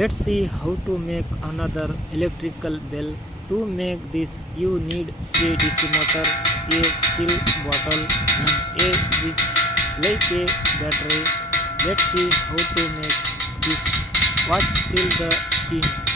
Let's see how to make another electrical bell. To make this you need a DC motor, a steel bottle and a switch like a battery. Let's see how to make this. Watch till the end.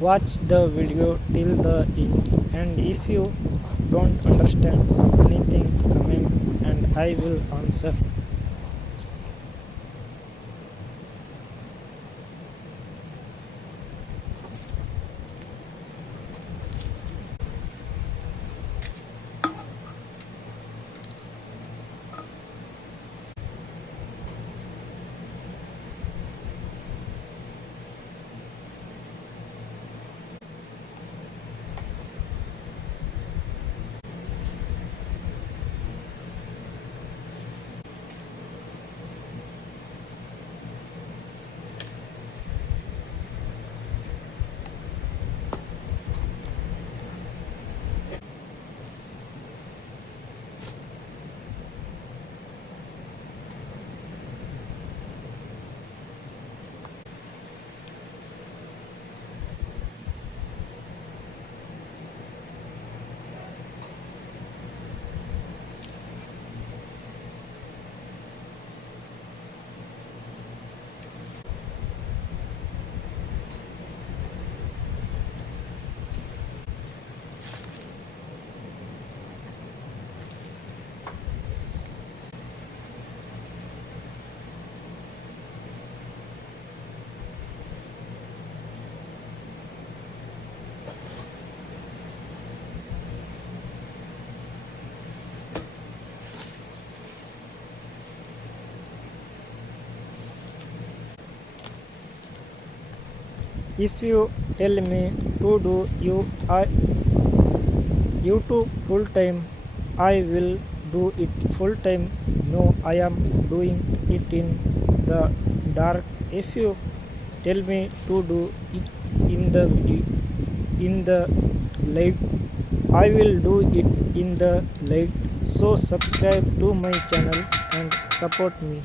Watch the video till the end, and if you don't understand anything, comment and I will answer. If you tell me to do YouTube full time, I will do it full time. No, I am doing it in the dark. If you tell me to do it in the light, I will do it in the light. So subscribe to my channel and support me.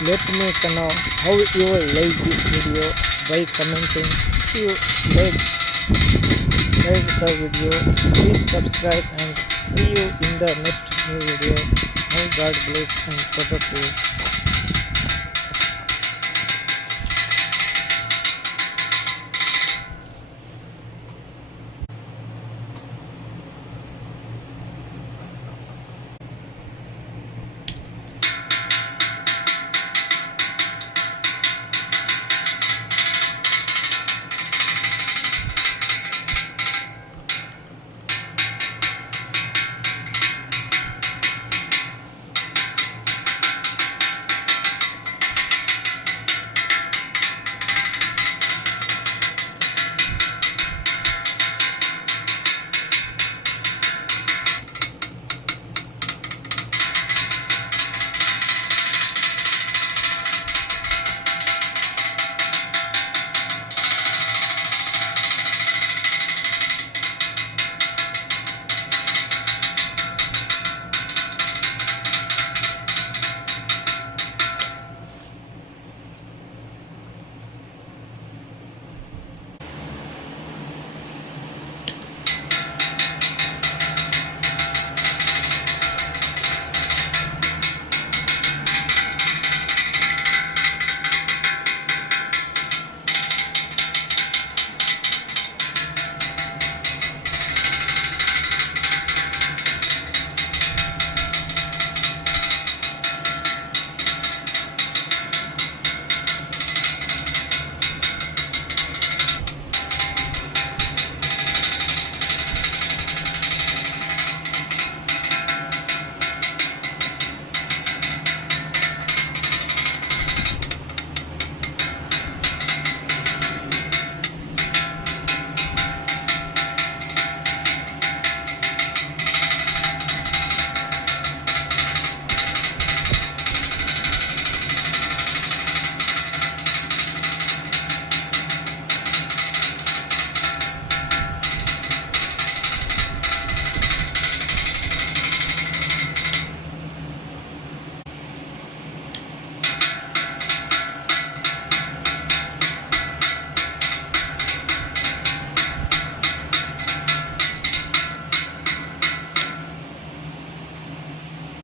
Let me know how you like this video by commenting. If you like the video, please subscribe and see you in the next new video. May God bless and protect you.